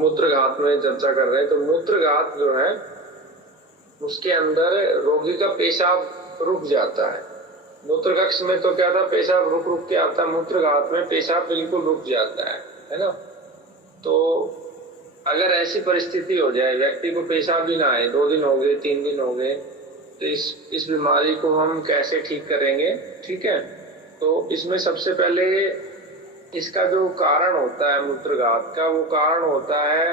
मूत्रघात में चर्चा कर रहे हैं। तो मूत्रघात जो है उसके अंदर रोगी का पेशाब रुक जाता है। मूत्रकक्ष में तो क्या था, पेशाब रुक रुक के आता है, मूत्रघात में पेशाब बिल्कुल रुक जाता है ना। तो अगर ऐसी परिस्थिति हो जाए, व्यक्ति को पेशाब भी ना आए, 2 दिन हो गए, 3 दिन हो गए, तो इस बीमारी को हम कैसे ठीक करेंगे? ठीक है, तो इसमें सबसे पहले इसका जो कारण होता है मूत्रघात का, वो कारण होता है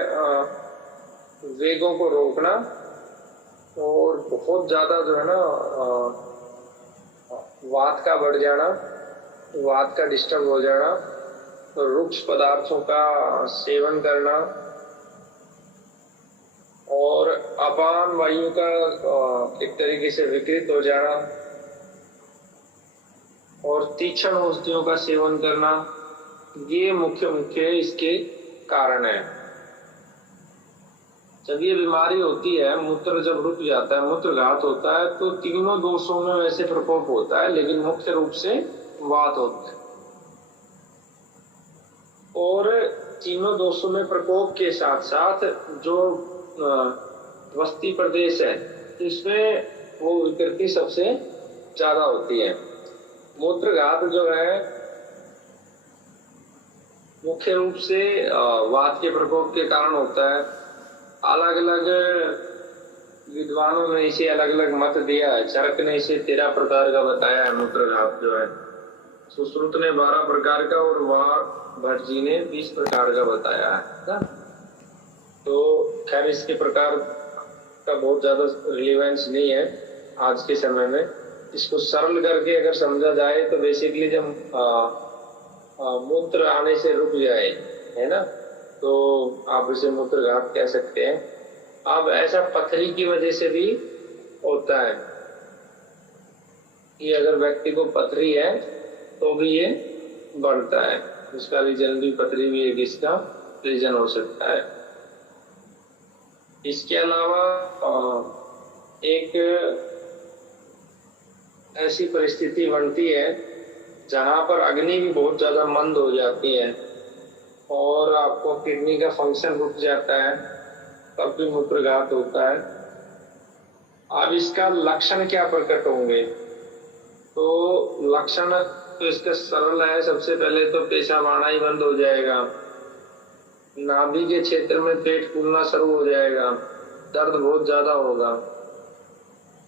वेगों को रोकना और बहुत ज्यादा जो है ना वात का बढ़ जाना, वात का डिस्टर्ब हो जाना, तो रुक्ष पदार्थों का सेवन करना और अपान वायु का एक तरीके से विकृत हो जाना और तीक्ष्ण औषधियों का सेवन करना, ये मुख्य इसके कारण है। जब ये बीमारी होती है, मूत्र जब रुक जाता है, मूत्रघात होता है, तो तीनों दोषों में वैसे प्रकोप होता है, लेकिन मुख्य रूप से वात होता है। और तीनों दोषों में प्रकोप के साथ साथ जो वस्ती प्रदेश है, इसमें वो विकृति सबसे ज्यादा होती है। मूत्रघात जो है मुख्य रूप से वात के प्रकोप के कारण होता है। अलग अलग विद्वानों ने इसे अलग अलग मत दिया है। चरक ने इसे 13 प्रकार का बताया है मूत्रघात जो है, सुश्रुत ने 12 प्रकार का और भट्ट जी ने 20 प्रकार का बताया है। तो खैर इसके प्रकार का बहुत ज्यादा रिलेवेंस नहीं है आज के समय में। इसको सरल करके अगर समझा जाए तो बेसिकली जब मूत्र आने से रुक जाए, है ना, तो आप इसे मूत्रघात कह सकते हैं। अब ऐसा पथरी की वजह से भी होता है कि अगर व्यक्ति को पथरी है तो भी ये बढ़ता है, उसका रीजन भी, पथरी भी एक इसका रीजन हो सकता है। इसके अलावा एक ऐसी परिस्थिति बनती है जहां पर अग्नि भी बहुत ज्यादा मंद हो जाती है और आपको किडनी का फंक्शन रुक जाता है, तब भी मूत्रघात होता है। अब इसका लक्षण क्या प्रकट होंगे? तो लक्षण तो इसका सरल है। सबसे पहले तो पेशाब आना ही बंद हो जाएगा, नाभि के क्षेत्र में पेट फूलना शुरू हो जाएगा, दर्द बहुत ज्यादा होगा,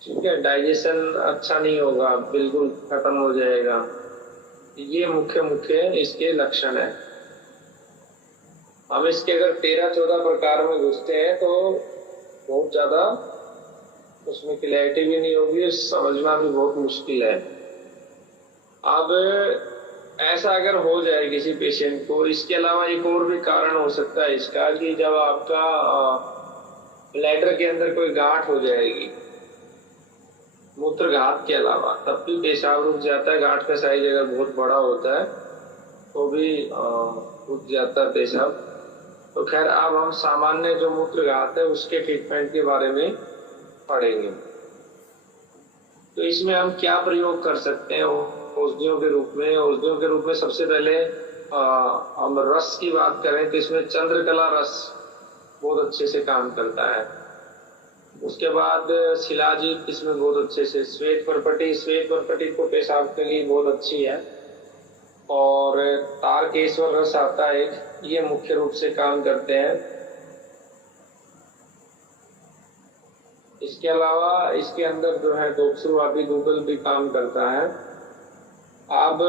ठीक है, डाइजेशन अच्छा नहीं होगा, बिल्कुल खत्म हो जाएगा। ये मुख्य इसके लक्षण है। हम इसके अगर 13-14 प्रकार में घुसते हैं तो बहुत ज्यादा उसमें क्लैरिटी भी नहीं होगी, समझना भी बहुत मुश्किल है। अब ऐसा अगर हो जाए किसी पेशेंट को, इसके अलावा एक और भी कारण हो सकता है इसका कि जब आपका ब्लैडर के अंदर कोई गांठ हो जाएगी मूत्रघात के अलावा, तब भी पेशाब रुक जाता है। गांठ का साइज अगर बहुत बड़ा होता है तो भी रुक जाता है पेशाब। तो खैर अब हम सामान्य जो मूत्रघात है उसके ट्रीटमेंट के बारे में पढ़ेंगे। तो इसमें हम क्या प्रयोग कर सकते हैं औषधियों के रूप में? औषधियों के रूप में सबसे पहले हम रस की बात करें तो इसमें चंद्रकला रस बहुत अच्छे से काम करता है। उसके बाद शिलाजीत इसमें बहुत अच्छे से, श्वेत परपटी को पेशाब के लिए बहुत अच्छी है, और तारकेश्वर रस आता है एक, ये मुख्य रूप से काम करते हैं। इसके अलावा इसके अंदर जो है दोपसुरवापी गूगल भी काम करता है। अब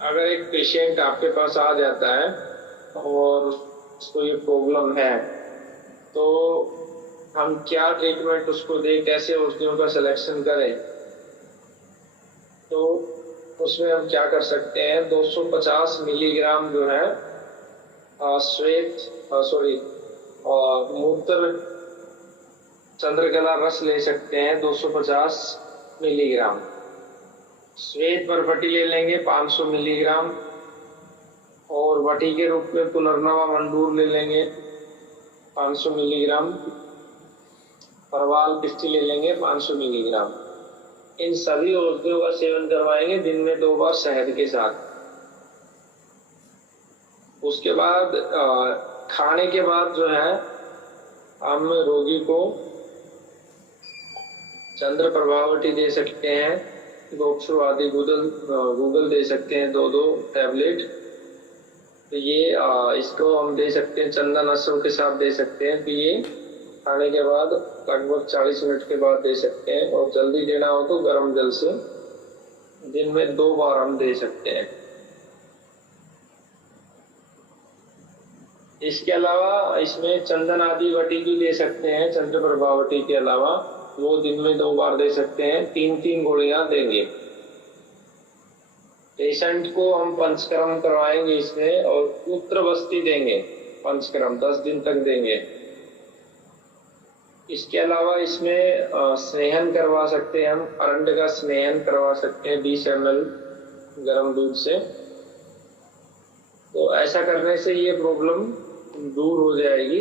अगर एक पेशेंट आपके पास आ जाता है और उसको ये प्रॉब्लम है, तो हम क्या ट्रीटमेंट उसको दें, कैसे औषधियों का सिलेक्शन करें? तो उसमें हम क्या कर सकते हैं, 250 मिलीग्राम जो है मूत्र चंद्रकला रस ले सकते हैं 250 मिलीग्राम। श्वेत परपटी ले लेंगे 500 मिलीग्राम, और वटी के रूप में पुनर्नवा मंडूर ले लेंगे 500 मिलीग्राम, परवाल पिष्टी ले लेंगे 500 मिलीग्राम। इन सभी औषधियों का सेवन करवाएंगे दिन में 2 बार शहद के साथ। उसके बाद खाने के बाद जो है हम रोगी को चंद्र प्रभावटी दे सकते हैं, गोक्षु आदि गूगल दे सकते हैं 2-2 टैबलेट। तो ये इसको हम दे सकते हैं, चंदन अश्व के साथ दे सकते हैं। तो ये खाने के बाद लगभग 40 मिनट के बाद दे सकते हैं, और जल्दी देना हो तो गर्म जल से दिन में 2 बार हम दे सकते हैं। इसके अलावा इसमें चंदन आदि वटी भी दे सकते हैं, चंद्र प्रभावटी के अलावा वो दिन में 2 बार दे सकते हैं। 3-3 गोलियां देंगे। पेशेंट को हम पंचकर्म करवाएंगे इसमें, और पुत्र बस्ती देंगे पंचकर्म 10 दिन तक देंगे। इसके अलावा इसमें स्नेहन करवा सकते हैं, हम अरंड का स्नेहन करवा सकते हैं 20 ml गर्म दूध से। तो ऐसा करने से ये प्रॉब्लम दूर हो जाएगी।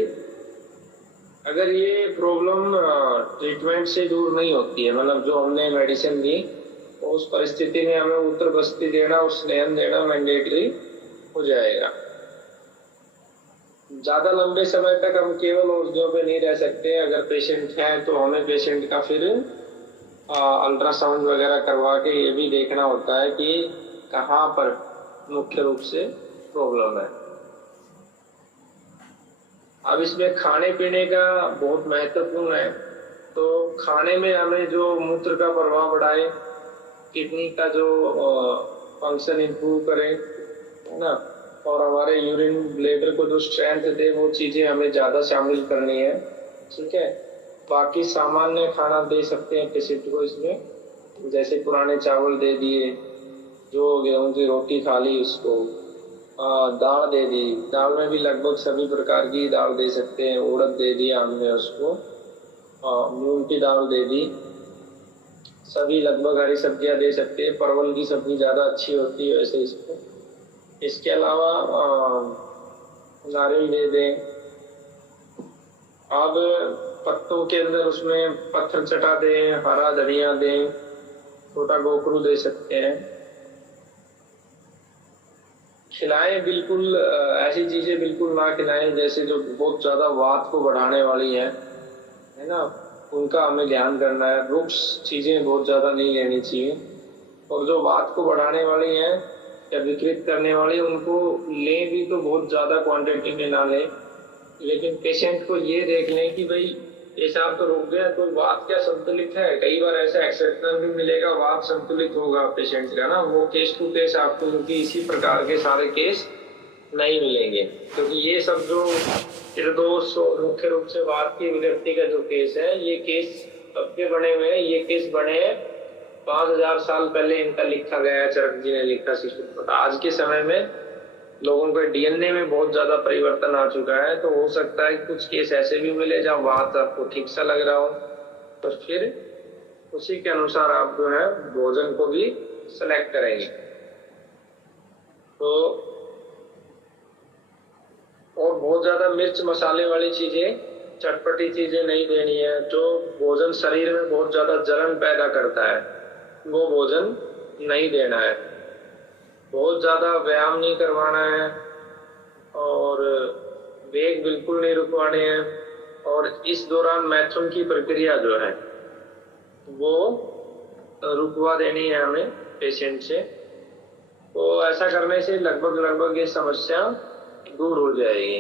अगर ये प्रॉब्लम ट्रीटमेंट से दूर नहीं होती है, मतलब जो हमने मेडिसिन दी, तो उस परिस्थिति में हमें उत्तर बस्ती देना और स्नेहन देना मैंडेटरी हो जाएगा। ज्यादा लंबे समय तक हम केवल औषधियों पे नहीं रह सकते। अगर पेशेंट है तो हमें पेशेंट का फिर अल्ट्रासाउंड वगैरह करवा के ये भी देखना होता है कि कहाँ पर मुख्य रूप से प्रॉब्लम है। अब इसमें खाने पीने का बहुत महत्वपूर्ण है। तो खाने में हमें जो मूत्र का प्रभाव बढ़ाए, किडनी का जो फंक्शन इंप्रूव करे, है ना, और हमारे यूरिन ब्लैडर को जो स्ट्रेंथ दे, वो चीजें हमें ज्यादा शामिल करनी है। ठीक है। बाकी सामान्य खाना दे सकते हैं पेशेंट को इसमें, जैसे पुराने चावल दे दिए, जो गेहूं की रोटी खा ली उसको, दाल दे दी। दाल में भी लगभग सभी प्रकार की दाल दे सकते हैं। उड़द दे दिया हमने उसको, मूंग की दाल दे दी। सभी लगभग हरी सब्जियां दे सकते हैं। परवल की सब्जी ज्यादा अच्छी होती है वैसे इसको। इसके अलावा नारियल दे दें। अब पत्तों के अंदर उसमें पत्थर चटा दें, हरा धनिया दें, छोटा गोखरू दे सकते हैं। खिलाएं बिल्कुल ऐसी चीजें बिल्कुल ना खिलाएं जैसे जो बहुत ज्यादा वात को बढ़ाने वाली है ना, उनका हमें ध्यान करना है। रुक्ष चीजें बहुत ज्यादा नहीं लेनी चाहिए, और जो वात को बढ़ाने वाली है या विकृत करने वाली, उनको लें भी तो बहुत ज्यादा क्वांटिटी में ना लें। लेकिन पेशेंट को ये देख लें कि भाई पेशाब तो रुक गया, तो वात क्या संतुलित है। कई बार ऐसा एक्सेप्शन भी मिलेगा, वात संतुलित होगा पेशेंट का ना, वो केस टू केस आपको उनकी इसी प्रकार के सारे केस नहीं मिलेंगे। क्योंकि ये सब जो निर्दोष और मुख्य रूप से वात की विकृति का जो केस है, ये केस कब के बने हुए हैं? ये केस बने 5000 साल पहले इनका लिखा गया है, चरक जी ने लिखा शिशु। आज के समय में लोगों के डीएनए में बहुत ज्यादा परिवर्तन आ चुका है, तो हो सकता है कुछ केस ऐसे भी मिले जहाँ वात आपको ठीक सा लग रहा हो, तो फिर उसी के अनुसार आप जो है भोजन को भी सेलेक्ट करेंगे। तो और बहुत ज्यादा मिर्च मसाले वाली चीजें, चटपटी चीजें नहीं देनी है। जो भोजन शरीर में बहुत ज्यादा जलन पैदा करता है, वो भोजन नहीं देना है। बहुत ज्यादा व्यायाम नहीं करवाना है, और वेग बिल्कुल नहीं रुकवाने हैं। और इस दौरान मैथुन की प्रक्रिया जो है वो रुकवा देनी है हमें पेशेंट से। तो ऐसा करने से लगभग ये समस्या दूर हो जाएगी।